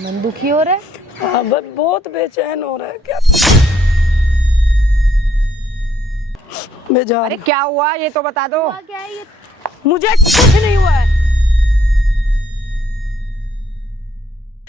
मन दुखी हो रहा है? हाँ, बहुत बेचैन हो रहा है। क्या मैं जा अरे क्या हुआ ये तो बता दो। क्या है ये? मुझे कुछ नहीं हुआ है।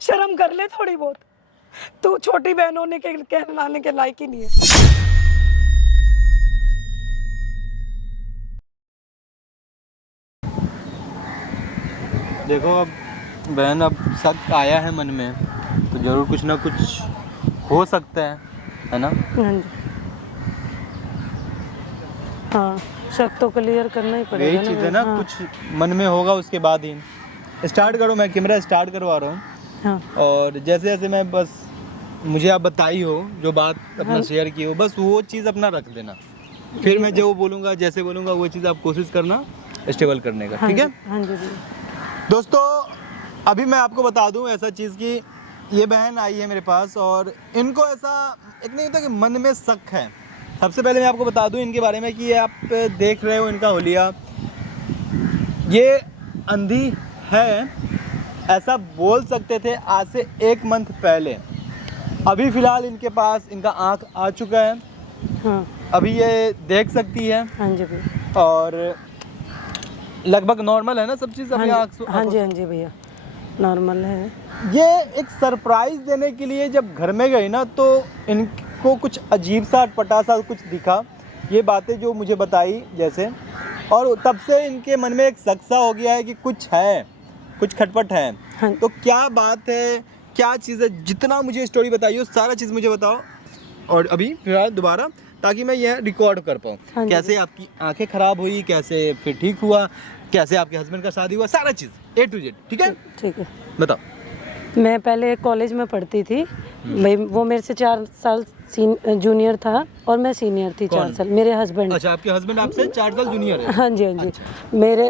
शर्म कर ले थोड़ी बहुत। तू छोटी बहन होने के कहलाने के लायक ही नहीं है। देखो अब बहन, अब शक आया है मन में तो ज़रूर कुछ ना कुछ हो सकता है ना? हाँ जी, हाँ, शक तो क्लियर करना ही पड़ेगा। यही चीज़ है ना, हाँ, कुछ मन में होगा उसके बाद ही स्टार्ट करो। मैं कैमरा स्टार्ट करवा रहा हूँ हाँ, और जैसे जैसे मैं बस मुझे आप बताई हो जो बात अपना हाँ। शेयर की हो, बस वो चीज़ अपना रख देना। फिर मैं जो बोलूँगा, जैसे बोलूँगा, वो चीज़ आप कोशिश करना स्टेबल करने का, हाँ ठीक है? जी, हाँ जी, जी। दोस्तों अभी मैं आपको बता दूं ऐसा चीज़ कि ये बहन आई है मेरे पास और इनको ऐसा एक नहीं होता कि मन में शक है। सबसे पहले मैं आपको बता दूं इनके बारे में कि आप देख रहे हो इनका हुलिया, ये अंधी है ऐसा बोल सकते थे आज से 1 मंथ पहले। अभी फ़िलहाल इनके पास इनका आँख आ चुका है, हाँ, अभी ये देख सकती है हाँ जी भैया। और लगभग नॉर्मल है ना सब चीज़ अभी हाँ आँख जी, हाँ जी, हाँ जी भैया, नॉर्मल है। ये एक सरप्राइज देने के लिए जब घर में गई ना तो इनको कुछ अजीब सा अटपटा सा कुछ दिखा, ये बातें जो मुझे बताई जैसे, और तब से इनके मन में एक शक सा हो गया है कि कुछ है, कुछ खटपट है। हाँ। तो क्या बात है, क्या चीज़ है, जितना मुझे स्टोरी बताई हो सारा चीज़ मुझे बताओ और अभी फिलहाल दोबारा, ताकि मैं यह रिकॉर्ड कर पाऊँ। हाँ जी। कैसे आपकी आंखें ख़राब हुई, कैसे फिर ठीक हुआ, कैसे आपके हस्बैंड का शादी हुआ, सारा चीज़ A to Z, ठीक है? ठीक है। बताओ। मैं पहले कॉलेज में पढ़ती थी भाई, वो मेरे से 4 साल जूनियर था और मैं सीनियर थी 4 साल। मेरे हस्बैंड। अच्छा, आपके हस्बैंड आपसे 4 साल जूनियर है? हाँ जी, हाँ जी। मेरे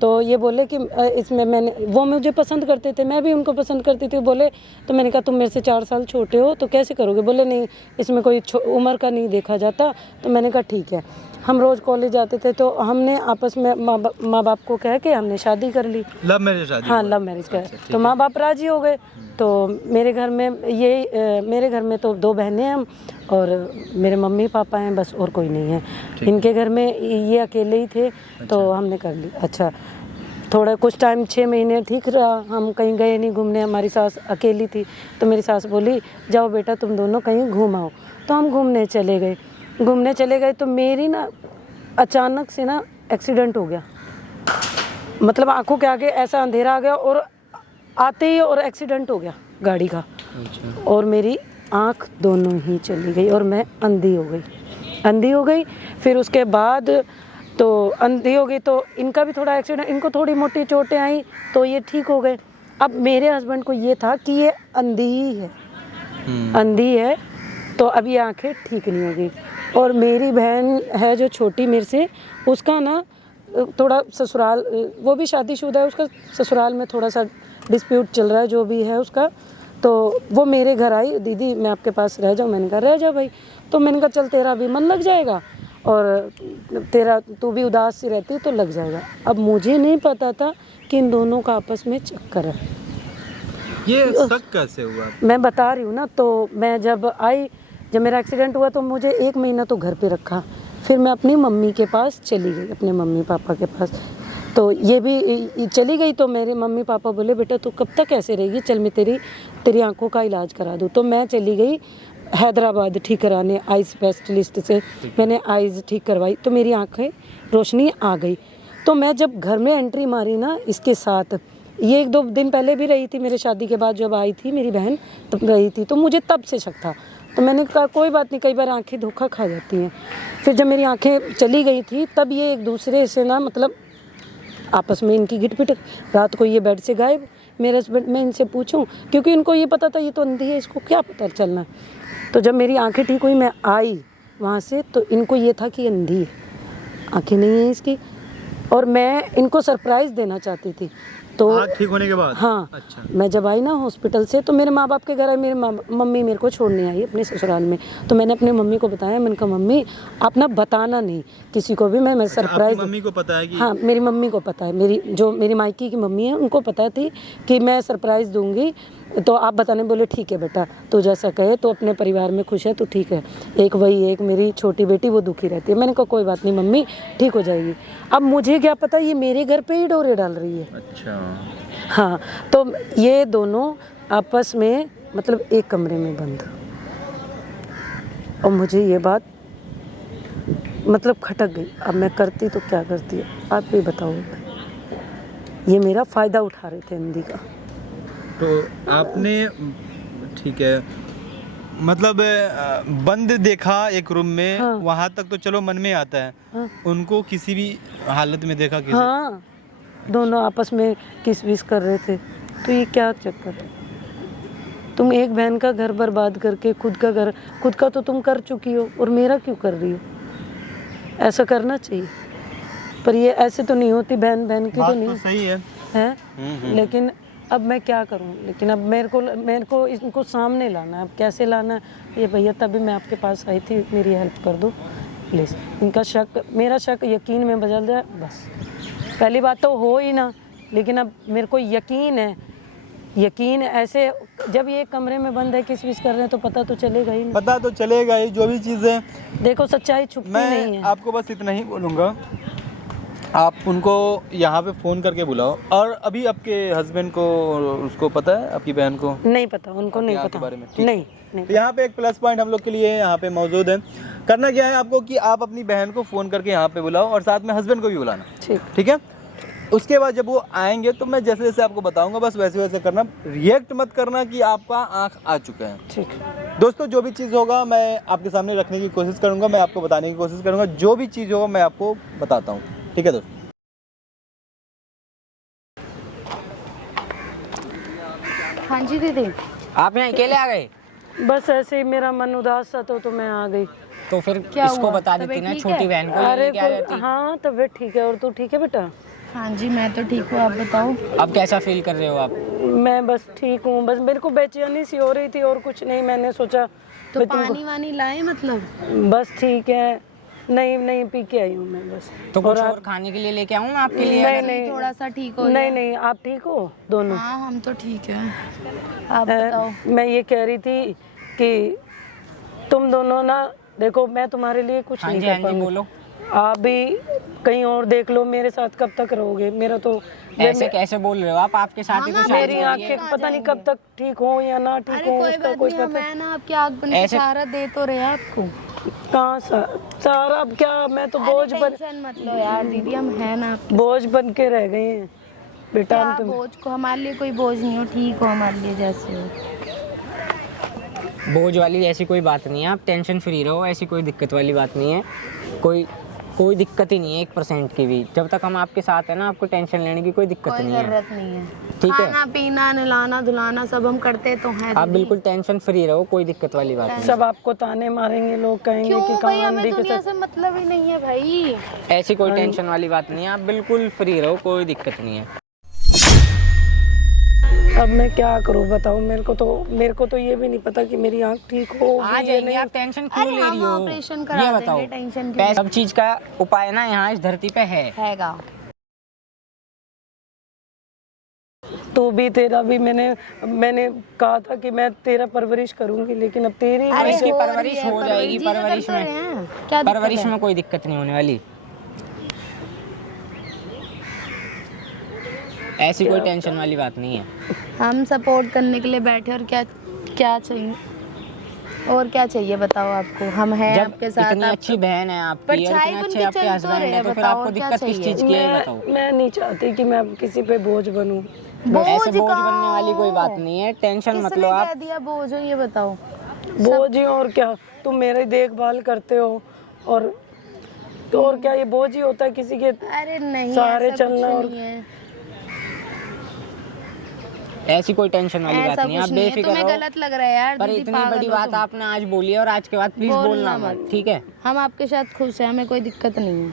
तो ये बोले कि इसमें मैंने, वो मुझे पसंद करते थे, मैं भी उनको पसंद करती थी। बोले तो मैंने कहा तुम मेरे से 4 साल छोटे हो तो कैसे करोगे? बोले नहीं, इसमें कोई उम्र का नहीं देखा जाता। तो मैंने कहा ठीक है। हम रोज़ कॉलेज जाते थे तो हमने आपस में माँ बाप को कह के हमने शादी कर ली। लव मैरिज शादी? हाँ, लव मैरिज का। तो माँ बाप राजी हो गए। तो मेरे घर में मेरे घर में तो 2 बहनें हैं हम और मेरे मम्मी पापा हैं, बस और कोई नहीं है। इनके घर में ये अकेले ही थे। तो हमने कर ली। अच्छा, थोड़ा कुछ टाइम 6 महीने ठीक रहा, हम कहीं गए नहीं घूमने। हमारी सास अकेली थी तो मेरी सास बोली जाओ बेटा तुम दोनों कहीं घूम आओ। तो हम घूमने चले गए तो मेरी ना अचानक से ना एक्सीडेंट हो गया। मतलब आंखों के आगे ऐसा अंधेरा आ गया और आते ही और एक्सीडेंट हो गया गाड़ी का। अच्छा। और मेरी आंख दोनों ही चली गई और मैं अंधी हो गई। फिर उसके बाद तो अंधी हो गई तो इनका भी थोड़ा एक्सीडेंट, इनको थोड़ी मोटी चोटें आई तो ये ठीक हो गए। अब मेरे हस्बैंड को ये था कि ये अंधी ही है, अंधी है तो अभी आंखें ठीक नहीं होगी। और मेरी बहन है जो छोटी मेरे से, उसका ना थोड़ा ससुराल, वो भी शादीशुदा है, उसका ससुराल में थोड़ा सा डिस्प्यूट चल रहा है जो भी है उसका। तो वो मेरे घर आई, दीदी मैं आपके पास रह जाऊँ? मैंने कहा रह जा भाई। तो मैंने कहा चल तेरा भी मन लग जाएगा और तेरा तू भी उदास सी रहती तो लग जाएगा। अब मुझे नहीं पता था कि इन दोनों का आपस में चक्कर है। ये शक कैसे हुआ? मैं बता रही हूँ ना। तो मैं जब मेरा एक्सीडेंट हुआ तो मुझे 1 महीना तो घर पे रखा। फिर मैं अपनी मम्मी के पास चली गई, अपने मम्मी पापा के पास। तो ये भी चली गई तो मेरे मम्मी पापा बोले बेटा तू कब तक ऐसे रहेगी, चल मैं तेरी आंखों का इलाज करा दूँ। तो मैं चली गई हैदराबाद ठीक कराने, आइज़ स्पेशलिस्ट से। मैंने आइज़ ठीक करवाई तो मेरी आंखें रोशनी आ गई। तो मैं जब घर में एंट्री मारी ना इसके साथ, ये 1-2 दिन पहले भी रही थी मेरे शादी के बाद, जब आई थी मेरी बहन तब रही थी। तो मुझे तब से शक था। तो मैंने कहा कोई बात नहीं, कई बार आंखें धोखा खा जाती हैं। फिर जब मेरी आंखें चली गई थी तब ये एक दूसरे से ना, मतलब आपस में इनकी गिटपिट। रात को ये बेड से गायब। मेरे हस्बैंड, मैं इनसे पूछूं क्योंकि इनको ये पता था ये तो अंधी है, इसको क्या पता चलना। तो जब मेरी आंखें ठीक हुई मैं आई वहाँ से तो इनको ये था कि अंधी है, आंखें नहीं है इसकी। और मैं इनको सरप्राइज़ देना चाहती थी। तो ठीक होने के बाद? हाँ। अच्छा। मैं जब आई ना हॉस्पिटल से तो मेरे माँ बाप के घर आई, मेरी मम्मी मेरे को छोड़ने आई अपने ससुराल में। तो मैंने अपनी मम्मी को बताया, मैंने कहा मम्मी आप ना बताना नहीं किसी को भी, मैं सरप्राइज। मम्मी को पता है कि? हाँ, मेरी मम्मी को पता है, मेरी मायके की मम्मी है उनको पता थी कि मैं सरप्राइज़ दूंगी तो आप बताने बोले ठीक है बेटा, तू जैसा कहे, तो अपने परिवार में खुश है तो ठीक है। एक मेरी छोटी बेटी वो दुखी रहती है। मैंने कहा कोई बात नहीं मम्मी, ठीक हो जाएगी। अब मुझे क्या पता ये मेरे घर पे ही डोरे डाल रही है। अच्छा। हाँ, तो ये दोनों आपस में मतलब एक कमरे में बंद, और मुझे ये बात मतलब खटक गई। अब मैं करती तो क्या करती, आप भी बताओ। ये मेरा फ़ायदा उठा रहे थे हिंदी का। तो आपने ठीक है, मतलब बंद देखा एक रूम में, हाँ। वहाँ तक तो चलो मन में आता है। हाँ। उनको किसी भी हालत में देखा किसी? हाँ, दोनों आपस में किस विस कर रहे थे। तो ये क्या चक्कर है? तुम एक बहन का घर बर्बाद करके खुद का तो तुम कर चुकी हो, और मेरा क्यों कर रही हो? ऐसा करना चाहिए, पर ये ऐसे तो नहीं होती, बहन की बात तो तो नहीं सही है। है। लेकिन अब मैं क्या करूं? लेकिन अब मेरे को इनको सामने लाना है। अब कैसे लाना है ये भैया, तभी मैं आपके पास आई थी, मेरी हेल्प कर दो प्लीज़। इनका शक मेरा शक यकीन में बदल जाए बस। पहली बात तो हो ही ना, लेकिन अब मेरे को यकीन ऐसे, जब ये कमरे में बंद है किस विस कर रहे हैं तो पता तो चलेगा ही नहीं। पता तो चलेगा ही, जो भी चीज़ें। देखो सच्चाई छुपती नहीं मैं है। आपको बस इतना ही बोलूँगा, आप उनको यहाँ पे फ़ोन करके बुलाओ। और अभी आपके हस्बैंड को, उसको पता है, आपकी बहन को? नहीं पता, उनको नहीं यहाँ के पता बारे में? ठीक। नहीं तो यहाँ पे एक प्लस पॉइंट हम लोग के लिए यहाँ पे मौजूद है। करना क्या है आपको कि आप अपनी बहन को फ़ोन करके यहाँ पे बुलाओ, और साथ में हस्बैंड को भी बुलाना। ठीक है। उसके बाद जब वो आएंगे तो मैं जैसे जैसे आपको बताऊंगा, बस वैसे वैसे करना। रिएक्ट मत करना कि आपका आँख आ चुका है। ठीक। दोस्तों, जो भी चीज़ होगा मैं आपके सामने रखने की कोशिश करूँगा, मैं आपको बताने की कोशिश करूँगा। जो भी चीज़ होगा मैं आपको बताता हूँ। ठीक है दोस्तों। हाँ जी दीदी। आप यहाँ अकेले आ गए? बस ऐसे ही मेरा मन उदास था तो मैं आ गई। तो फिर क्या इसको हुआ? बता तबीयत देती ना, ठीक छोटी है? बहन को ये लेके आ जाती। हाँ तबीयत ठीक है, और तू ठीक है बेटा? हाँ जी मैं तो ठीक हूँ, आप बताओ। अब कैसा फील कर रहे हो आप? मैं बस ठीक हूँ, बस मेरे को बेचैनी सी हो रही थी और कुछ नहीं। मैंने सोचा तो भाई तुमको, पानी वानी लाए मतलब? बस ठीक है। नहीं पी के आई हूँ मैं बस। तो कुछ और खाने के लिए लेके आऊँ मैं आपके लिए? नहीं थोड़ा सा ठीक हो नहीं, आप ठीक हो दोनों? हाँ हम तो ठीक है, आप बताओ। मैं ये कह रही थी कि तुम दोनों ना, देखो मैं तुम्हारे लिए कुछ हाँ नहीं जी, कर हाँ जी, पाऊंगी। बोलो। आप भी कहीं और देख लो, मेरे साथ कब तक रहोगे? मेरा तो ऐसे कैसे बोल रहे हो आप? आपके साथ ही तो शादी मेरी हो रही है। आंखें पता नहीं कब तक ठीक हो या ना ठीक अरे हो, कोई उसका बात कोई नहीं, पता मैं ना आपकी आग बन के ऐसे- सहारा दे तो रहे आपको। कहाँ सारा अब क्या, मैं तो बोझ बन टेंशन मत लो यार दीदी, हम है ना आपके। बोझ बन के रह गए हैं बेटा। क्या हम तुम बोझ को, हमारे लिए कोई बोझ नहीं हो, ठीक हो हमारे लिए जैसे हो। बोझ वाली ऐसी कोई बात नहीं है, आप टेंशन फ्री रहो। ऐसी कोई दिक्कत वाली बात नहीं है, कोई दिक्कत ही नहीं है 1% की भी। जब तक हम आपके साथ है ना, आपको टेंशन लेने की कोई दिक्कत कोई नहीं है। जरूरत नहीं है। ठीक है, खाना पीना नहलाना धुलाना सब हम करते तो हैं आप दीदी। बिल्कुल टेंशन फ्री रहो, कोई दिक्कत वाली बात नहीं। सब आपको ताने मारेंगे, लोग कहेंगे क्यों कि भाई, कहाँ हमें आंधी के दुनिया साथ। से मतलब ही नहीं है भाई। ऐसी कोई टेंशन वाली बात नहीं है, आप बिल्कुल फ्री रहो, कोई दिक्कत नहीं है। अब मैं क्या करूं बताओ? मेरे को तो ये भी नहीं पता कि मेरी आंख ठीक हो आ जाएंगे, आप टेंशन क्यों अरे ले रही हम हो? ऑपरेशन करा ये देंगे, बताओ, टेंशन क्यों? सब चीज का उपाय ना यहाँ इस धरती पे हैगा। तो भी तेरा भी मैंने कहा था कि मैं तेरा परवरिश करूंगी, लेकिन अब तेरी अरे इसकी हो परवरिश रही है, हो जाएगी। जी तो परवरिश करते में हैं। क्या दिक्कत परवरिश है? में कोई दिक्कत नहीं होने वाली। ऐसी कोई टेंशन वाली बात नहीं है। हम सपोर्ट करने के लिए बैठे, और क्या चाहिए, और क्या चाहिए बताओ आपको? हम हैं जब आपके साथ। इतनी अच्छी बहन है आपकी और परछाई इतने बन अच्छे के आपके चल तो हस्बैंड रहे है, हैं, तो फिर बताओ आपको क्या दिक्कत किस चाहिए? चीज की है ये बताओ। मैं नहीं चाहती कि मैं किसी पे बोझ बनूं। ऐसे बोझ कहाँ बनने वाली कोई हो? बात नहीं है, टेंशन मत किसने लो कह आप। दिया बोझ हो, ये बताओ। बोझ ही और क्या, तुम मेरी देखभाल करते हो, और तो और क्या, ये बोझ ही होता है किसी के अरे नहीं, सहारे ऐसा कुछ चलना। और नहीं है, ऐसी कोई टेंशन वाली बात ऐसा नहीं है, आप कुछ नहीं है। बेफिक्र तुम्हें रहो। गलत लग रहा है यार पर दीदी, इतनी पागल बड़ी हो बात तुम। आपने आज बोली है, और आज के बाद प्लीज बोलना मत, ठीक है? हम आपके साथ खुश हैं, हमें कोई दिक्कत नहीं है।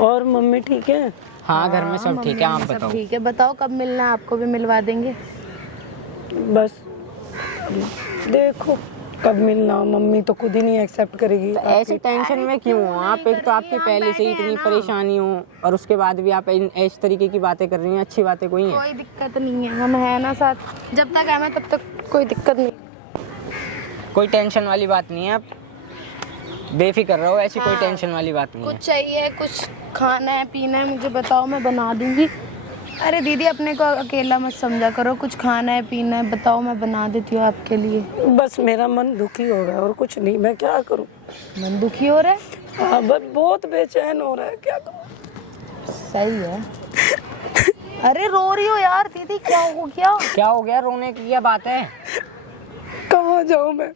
और मम्मी ठीक है? हाँ, घर में सब ठीक है, आप सब बताओ। ठीक है, बताओ कब मिलना है, आपको भी मिलवा देंगे। बस देखो कब मिलना, मम्मी तो खुद ही नहीं एक्सेप्ट करेगी। ऐसे टेंशन में क्यों हो आप? एक तो आपकी पहले से ही इतनी परेशानी हो और उसके बाद भी आप इस तरीके की बातें कर रही हैं। अच्छी बातें कोई हैं? कोई दिक्कत नहीं है, हम है ना साथ, जब तक है मैं तब तक कोई दिक्कत नहीं। कोई टेंशन वाली बात नहीं है, आप बेफिक्र रहो, ऐसी कोई टेंशन वाली बात नहीं है। कुछ चाहिए, कुछ खाना है पीना है मुझे बताओ, मैं बना दूंगी। अरे दीदी अपने को अकेला मत समझा करो, कुछ खाना है पीना है बताओ, मैं बना देती हूँ आपके लिए। बस मेरा मन दुखी हो रहा है और कुछ नहीं, मैं क्या करूँ? मन दुखी हो रहा है? हाँ, बस बहुत बेचैन हो रहा है, क्या करूँ? सही है। अरे रो रही हो यार दीदी, क्या हो गया? क्या हो गया? रोने की क्या बात है? कहाँ जाऊँ मैं?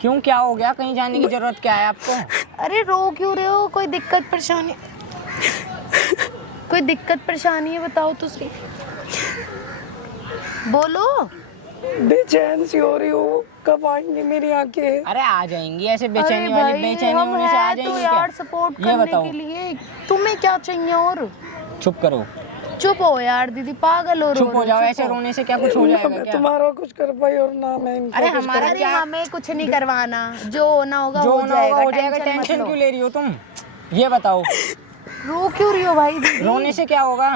क्यों, क्या हो गया? कहीं जाने की जरूरत क्या है आपको? अरे रो क्यों रहे हो? कोई दिक्कत परेशानी, कोई दिक्कत परेशानी है बताओ तो सही, बोलो। बेचैन सी हो रही हूँ, कब आएंगी मेरी आंखें? अरे आ जाएंगी, ऐसे अरे बेचैनी वाली भाई, बेचैनी हम होने से आ हैं तो जाएंगी यार क्या? सपोर्ट ये करने बताओ। के लिए। तुम्हें क्या चाहिए और? चुप करो, चुप हो यार दीदी, पागल हो चुप हो जाओ। ऐसे रोने से क्या कुछ हो जाएगा मैं क्या? तुम्हारा कुछ कर पाई और ना मैं इनका अरे कुछ हमारा अरे क्या, हमें कुछ नहीं करवाना, जो होना होगा जो हो होना होगा हो जाएगा, जाएगा। टेंशन मत टेंशन लो। क्यों ले रही हो तुम? ये बताओ, रो क्यों रही हो भाई दीदी? रोने से क्या होगा?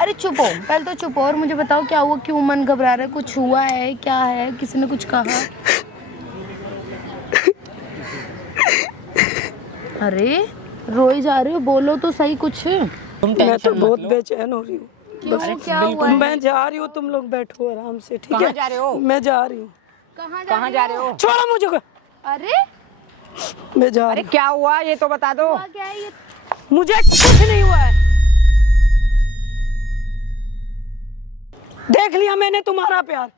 अरे चुप हो, पहले तो चुप हो और मुझे बताओ क्या हुआ, क्यों मन घबरा रहा है? कुछ हुआ है क्या है? किसी ने कुछ कहा? अरे रोई जा रही हो, बोलो तो सही कुछ। तुम मैं टेंशन तो मत बहुत लो। बेचैन हो रही हूँ। क्यों, क्या हुआ है? मैं जा रही हूँ, तुम लोग बैठो आराम से, ठीक है? कहाँ जा रहे हो? मैं जा रही हूँ। कहाँ जा रहे हो? छोड़ो मुझे, अरे मैं जा अरे रही हूँ। क्या हुआ ये तो बता दो। हुआ क्या है ये? मुझे कुछ नहीं हुआ है। देख लिया मैंने तुम्हारा प्यार,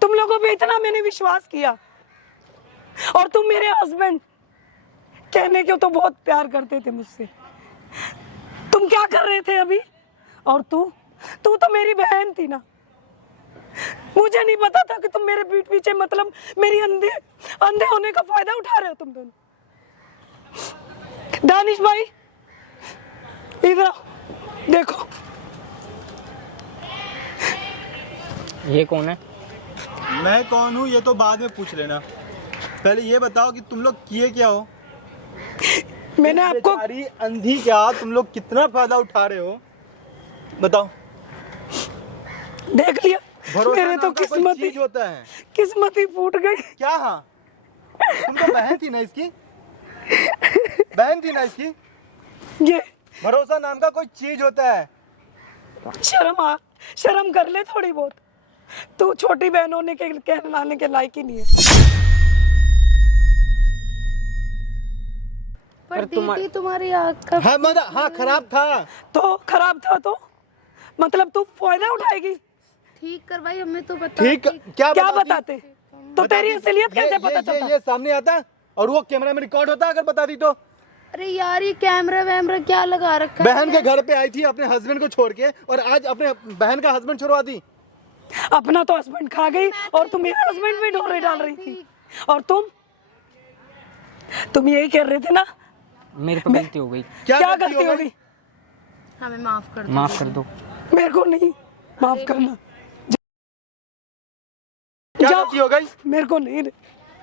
तुम लोगों पे इतना मैंने विश्वास किया और तुम मेरे हस्बैंड कहने क्यों तो बहुत प्यार करते थे मुझसे। तुम क्या कर रहे थे अभी? और तू तो मेरी बहन थी ना। मुझे नहीं पता था कि तुम मेरे पीठ पीछे मतलब मेरी अंधे होने का फायदा उठा रहे हो तुम दोनों। दानिश भाई इधर आओ, देखो ये कौन है? मैं कौन हूँ ये तो बाद में पूछ लेना, पहले ये बताओ कि तुम लोग किए क्या हो? मैंने आपको बेचारी अंधी क्या, तुम लोग कितना फायदा उठा रहे हो बताओ। देख लिया, भरोसा मेरे तो नाम का कोई किस्मत ही चीज होता है किस्मत ही फूट गई। क्या? हाँ, तुम तो बहन थी ना इसकी, बहन थी ना इसकी। ये भरोसा नाम का कोई चीज होता है। शर्म कर ले थोड़ी बहुत। तू छोटी बहन होने के कहलाने के लायक ही नहीं है। पर दीदी तुम्हारी आँख का हाँ मतलब हाँ खराब था। तो खराब था तो मतलब तू फायदा उठाएगी? ठीक करवाई, हमें तो बता। ठीक क्या क्या बताती? बताते? तो तेरी असलियत कैसे पता चलता? ये सामने आता और वो कैमरा में रिकॉर्ड होता अगर बता दी तो। अरे यार ये कैमरा वैमरा क्या लगा रखा है? बहन के घर पे आई थी अपने हस्बैंड को छोड़ के और आज अपने बहन का हस्बैंड छुड़वा दी। अपना तो हस्बैंड खा गई और तुम मेरे हस्बैंड पे डोरे डाल रही थी। और तुम यही कह रहे थे ना मेरे पे गलती हो गई, क्या गलती हो गई? हमें माफ कर दो। माफ कर दो। मेरे को नहीं माफ करना। क्या जाओ। गलती हो गई? मेरे को नहीं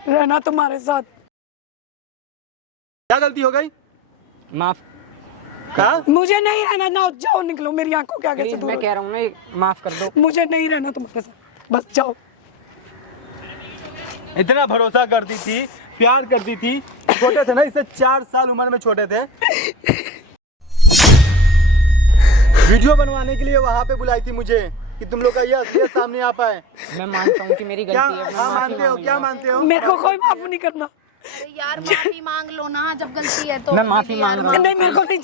रहना तुम्हारे साथ। क्या गलती हो गई? माफ, हाँ? मुझे नहीं रहना ना, जाओ निकलो मेरी आंखों के आगे से प्लीज दूर मैं हो। कह रहा हूँ ना, माफ कर दो। मुझे नहीं रहना तुम्हारे साथ, बस जाओ। इतना भरोसा करती थी, प्यार करती थी। छोटे थे ना, इससे 4 साल उम्र में छोटे थे। वीडियो बनवाने के लिए वहां पे बुलाई थी मुझे कि तुम लोग का ये असलियत सामने आ पाए। मैं मानता हूँ कि मेरी क्या गलती है, मैं हाँ माफी मानते हो? मांग क्या रहा हूँ। मानते हो? मेरे को कोई माफ नहीं करना। अरे यार माफी मांग लो ना जब गलती है तो। मैं माफी दीदी मांग यार, रहा हूँ। नहीं मेरे को नहीं,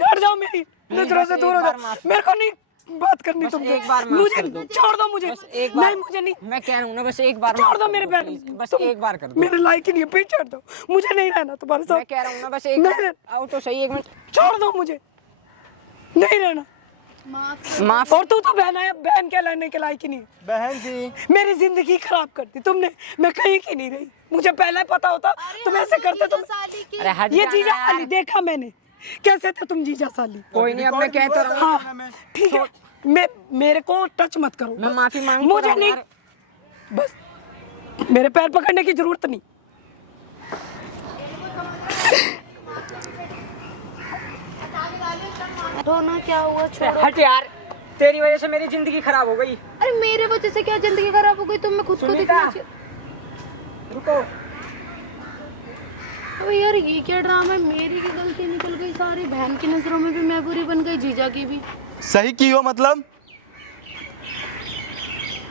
छोड़ जाओ मेरी नजरों से बस दूर एक हो बार जाओ। माफ। मेरे को नहीं बात करनी बस तुमसे। एक बार माफ मुझे कर दो। छोड़ दो मुझे। बस एक बार, नहीं मुझे नहीं, मैं कह रहा हूँ ना, बस एक बार छोड़ माफ दो कर मेरे दो, पैर। प्लीज। बस तुम एक बार कर दो। मेरे लायक ही नहीं है, पीछे छोड़ दो। मुझे नहीं रहना तुम्हारे मैं साथ। कह रहा हूँ ना, बस एक नहीं, बार आओ तो सही, एक मिनट। छोड़ दो मुझे, नहीं रहना। माफ माफ, और तू तो बहन कहलाने के लायक ही नहीं है। बहन थी। मेरी जिंदगी खराब कर दी तुमने। मैं कहीं की नहीं रही, मुझे पहले पता होता तुम ऐसे करते। तुम अरे हट ये जाना जीजा यार। साली देखा मैंने, कैसे थे तुम जीजा साली। कोई नहीं, अब मैं कह तो रहा हूँ। हाँ ठीक है, मेरे को टच मत करो। मैं बस। माफी मांग तो मुझे रहा हूँ नहीं, यार। बस मेरे पैर पकड़ने की जरूरत नहीं। तो ना क्या हुआ, छोड़ो। हट यार, तेरी वजह से मेरी जिंदगी खराब हो गई। अरे मेरे वजह से क्या जिंदगी खराब हो गई, तुम्हें खुद को सुनीता। दिखना चाहिए। रुको। अबे यार ये क्या ड्रामा है, मेरी की गलती निकल गई सारी, बहन की नजरों में भी मैं बुरी बन गई, जीजा की भी। सही की हो मतलब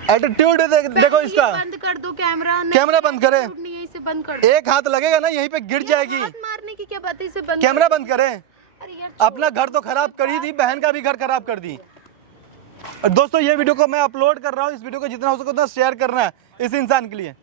एटीट्यूड देखो ये इसका। बंद कर दो कैमरा। कैमरा बंद करे। नहीं, यहीं से बंद कर दो। एक हाथ लगेगा ना यहीं पे गिर जाएगी। हाथ मारने की क्या बात है, इसे बंद कैमरा बंद करे। अरे यार अपना घर तो खराब कर ही दी, बहन का भी घर खराब कर दी। और दोस्तों ये वीडियो को मैं अपलोड कर रहा हूँ, इस वीडियो को जितना हो सके उतना शेयर करना है इस इंसान के लिए।